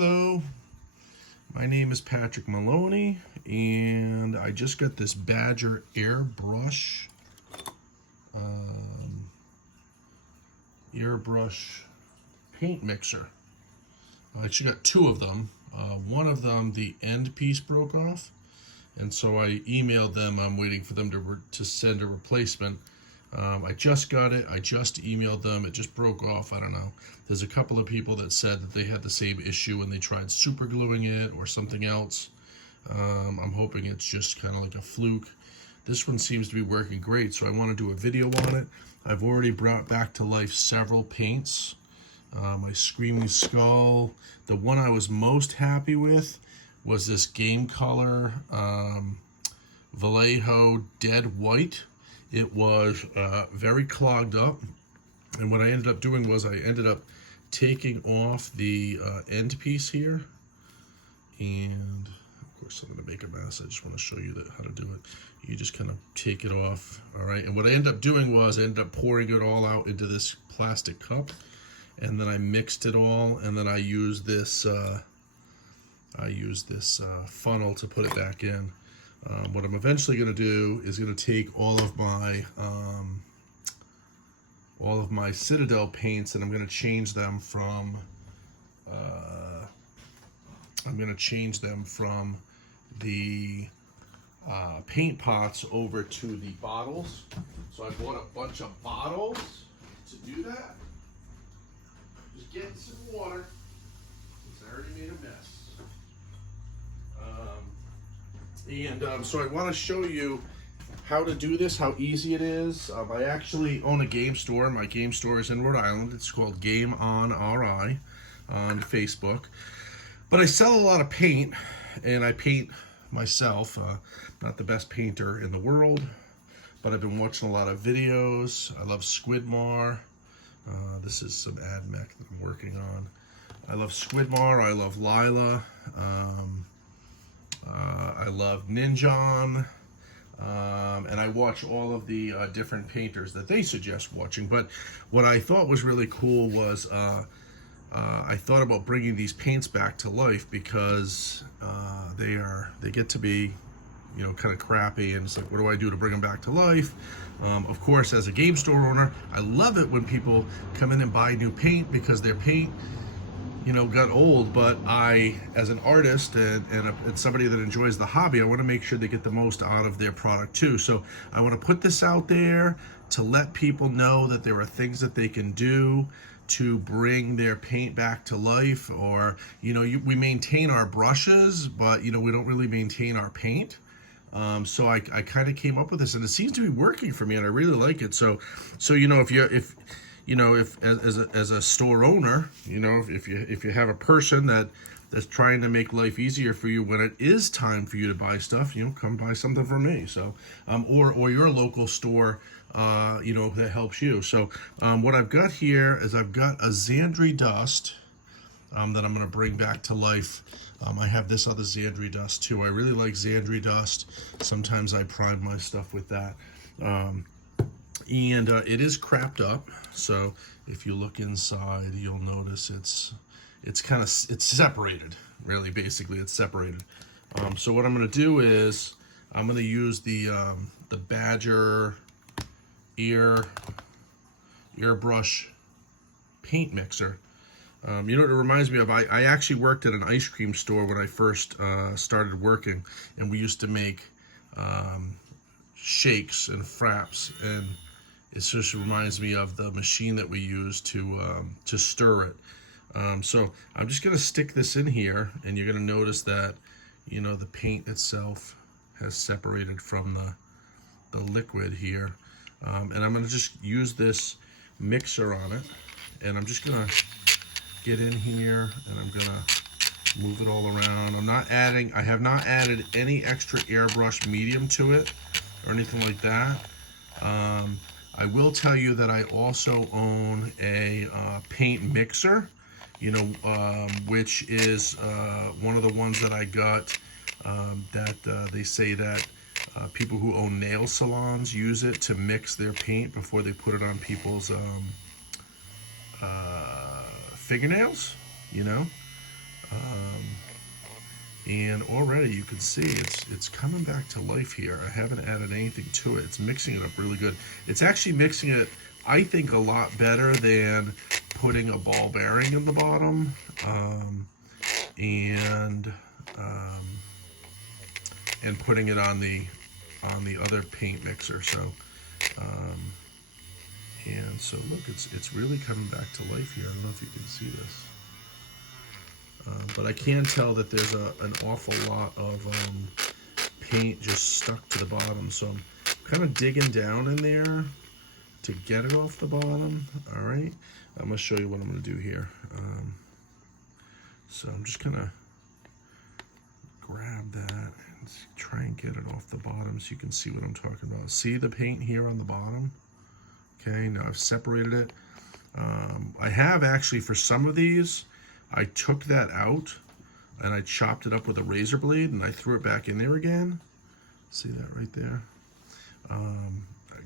Hello, my name is Patrick Maloney, and I just got this Badger airbrush paint mixer. I actually got two of them. One of them, the end piece broke off, and so I emailed them. I'm waiting for them to send a replacement. I just got it. I just emailed them. It just broke off. I don't know. There's a couple of people that said that they had the same issue when they tried super gluing it or something else. I'm hoping it's just kind of like a fluke. This one seems to be working great, so I want to do a video on it. I've already brought back to life several paints. My Screaming Skull. The one I was most happy with was this Game Color Vallejo Dead White. It was very clogged up, and what I ended up doing was I ended up taking off the end piece here, and of course I'm going to make a mess. I just want to show you how to do it. You just kind of take it off, all right? And what I ended up doing was I ended up pouring it all out into this plastic cup, and then I mixed it all, and then I used this funnel to put it back in. What I'm eventually going to do is going to take all of my Citadel paints, and I'm going to change them from the paint pots over to the bottles. So I bought a bunch of bottles to do that. Just getting some water, because I already made a mess. So I want to show you how to do this, how easy it is. I actually own a game store. My game store is in Rhode Island. It's called Game On RI on Facebook. But I sell a lot of paint, and I paint myself. Not the best painter in the world, but I've been watching a lot of videos. I love Squidmar. This is some ad mech that I'm working on. I love Squidmar. I love Lila. I love Ninjon, and I watch all of the different painters that they suggest watching. But what I thought was really cool was I thought about bringing these paints back to life, because they get to be, you know, kind of crappy, and it's like, what do I do to bring them back to life? Of course, as a game store owner, I love it when people come in and buy new paint, because their paint, you know, got old. But I, as an artist and somebody that enjoys the hobby, I want to make sure they get the most out of their product too. So I want to put this out there to let people know that there are things that they can do to bring their paint back to life. Or, you know, we maintain our brushes, but, you know, we don't really maintain our paint. So I kind of came up with this, and it seems to be working for me, and I really like it. So you know, if as a store owner, you know, if you have a person that's trying to make life easier for you when it is time for you to buy stuff, you know, come buy something from me. So or your local store, you know, that helps you. So what I've got here is I've got a Xandri dust that I'm going to bring back to life. I have this other Xandri dust too. I really like Xandri dust. Sometimes I prime my stuff with that. And it is crapped up, so if you look inside, you'll notice it's separated. Really, basically, it's separated. So what I'm going to do is I'm going to use the Badger airbrush paint mixer. You know what it reminds me of? I actually worked at an ice cream store when I first started working, and we used to make shakes and fraps, and it just reminds me of the machine that we use to stir it. So I'm just going to stick this in here, and you're going to notice that, you know, the paint itself has separated from the liquid here. And I'm going to just use this mixer on it, and I'm just going to get in here, and I'm going to move it all around. I have not added any extra airbrush medium to it or anything like that. I will tell you that I also own a paint mixer, you know, which is one of the ones that I got that they say that people who own nail salons use it to mix their paint before they put it on people's fingernails, you know. And already you can see it's coming back to life here. I haven't added anything to it. It's mixing it up really good. It's actually mixing it, I think, a lot better than putting a ball bearing in the bottom, and putting it on the other paint mixer. So and so look, it's really coming back to life here. I don't know if you can see this. But I can tell that there's an awful lot of paint just stuck to the bottom. So I'm kind of digging down in there to get it off the bottom. All right, I'm going to show you what I'm going to do here. So I'm just going to grab that and try and get it off the bottom so you can see what I'm talking about. See the paint here on the bottom? Okay, now I've separated it. I have actually, for some of these, I took that out and I chopped it up with a razor blade and I threw it back in there again. See that right there? I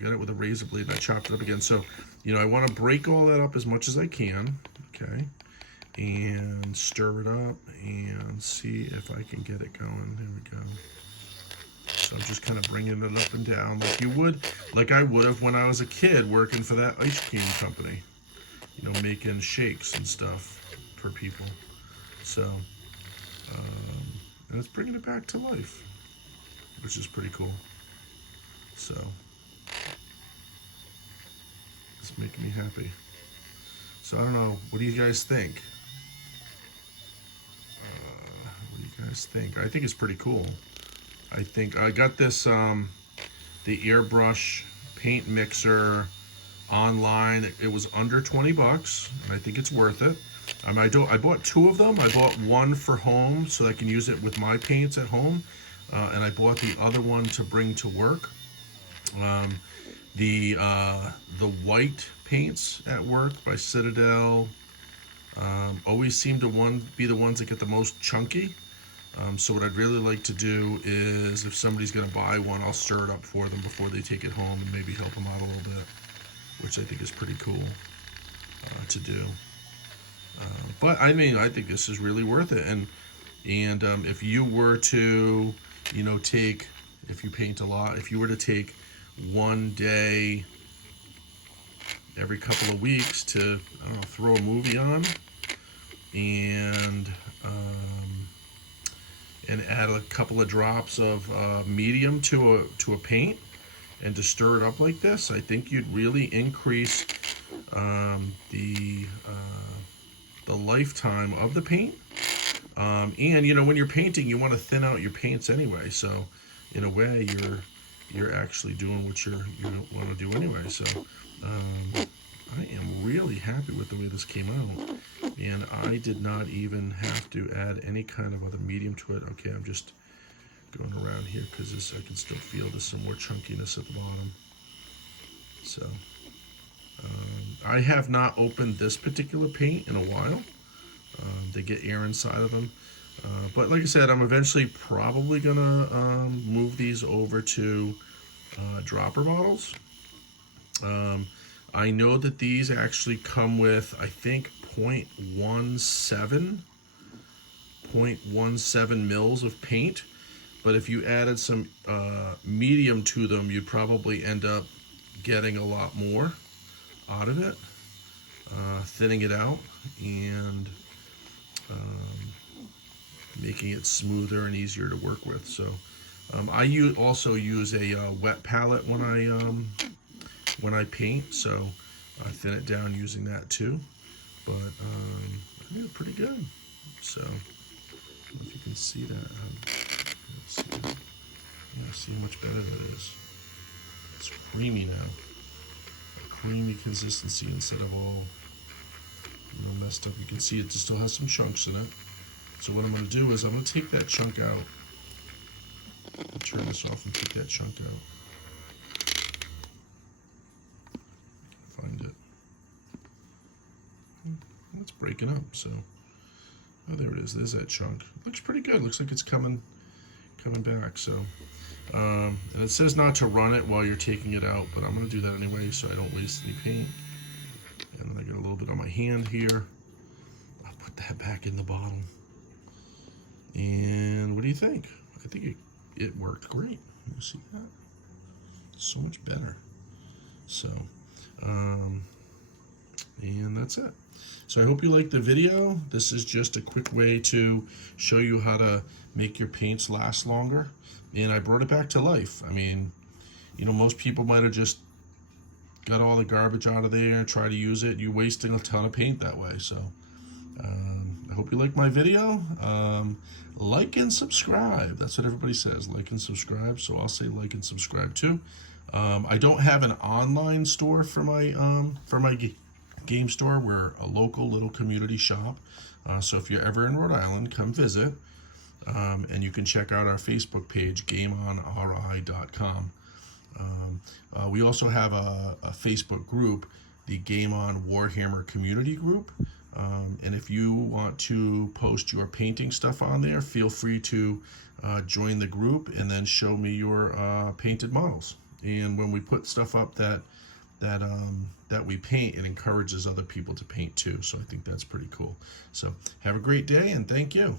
got it with a razor blade and I chopped it up again. So, you know, I want to break all that up as much as I can, okay? And stir it up and see if I can get it going. There we go. So I'm just kind of bringing it up and down like I would have when I was a kid working for that ice cream company. You know, making shakes and stuff for people. So, and it's bringing it back to life, which is pretty cool. So, it's making me happy. So I don't know, what do you guys think? What do you guys think? I think it's pretty cool. I think I got this, the airbrush paint mixer online. It was under 20 bucks, and I think it's worth it. I bought two of them. I bought one for home so I can use it with my paints at home, and I bought the other one to bring to work. The white paints at work by Citadel always seem to be the ones that get the most chunky. So what I'd really like to do is, if somebody's going to buy one, I'll stir it up for them before they take it home and maybe help them out a little bit, which I think is pretty cool to do. But I mean, I think this is really worth it. And if you were to, you know, if you paint a lot, if you were to take one day every couple of weeks to, I don't know, throw a movie on and add a couple of drops of medium to a paint and to stir it up like this, I think you'd really increase the lifetime of the paint. And you know, when you're painting, you want to thin out your paints anyway. So in a way, you're actually doing what you want to do anyway. So I am really happy with the way this came out, and I did not even have to add any kind of other medium to it. Okay, I'm just going around here because I can still feel there's some more chunkiness at the bottom. So I have not opened this particular paint in a while. They get air inside of them. But like I said, I'm eventually probably gonna move these over to dropper bottles. I know that these actually come with, I think, 0.17 mils of paint. But if you added some medium to them, you'd probably end up getting a lot more out of it, thinning it out and making it smoother and easier to work with. So I also use a wet palette when I paint, so I thin it down using that too. But I think it's pretty good. So I don't know if you can see that. See how much better that is. It's creamy now. A creamy consistency instead of all messed up. You can see it still has some chunks in it. So what I'm going to do is I'm going to take that chunk out. I'll turn this off and take that chunk out. Find it. It's breaking up. So, oh, there it is. There's that chunk. Looks pretty good. Looks like it's coming back. So, and it says not to run it while you're taking it out, but I'm going to do that anyway so I don't waste any paint. And then I got a little bit on my hand here. I'll put that back in the bottle. And what do you think? I think it worked great. You see that? So much better. So, and that's it. So I hope you liked the video. This is just a quick way to show you how to make your paints last longer. And I brought it back to life. I mean, you know, most people might have just got all the garbage out of there and try to use it. You're wasting a ton of paint that way. So I hope you like my video. Like and subscribe. That's what everybody says, like and subscribe. So I'll say like and subscribe too. I don't have an online store for my game store. We're a local little community shop. So if you're ever in Rhode Island, come visit. And you can check out our Facebook page, gameonri.com. We also have a Facebook group, the Game On Warhammer Community Group. And if you want to post your painting stuff on there, feel free to join the group and then show me your painted models. And when we put stuff up that we paint, it encourages other people to paint too. So I think that's pretty cool. So have a great day and thank you.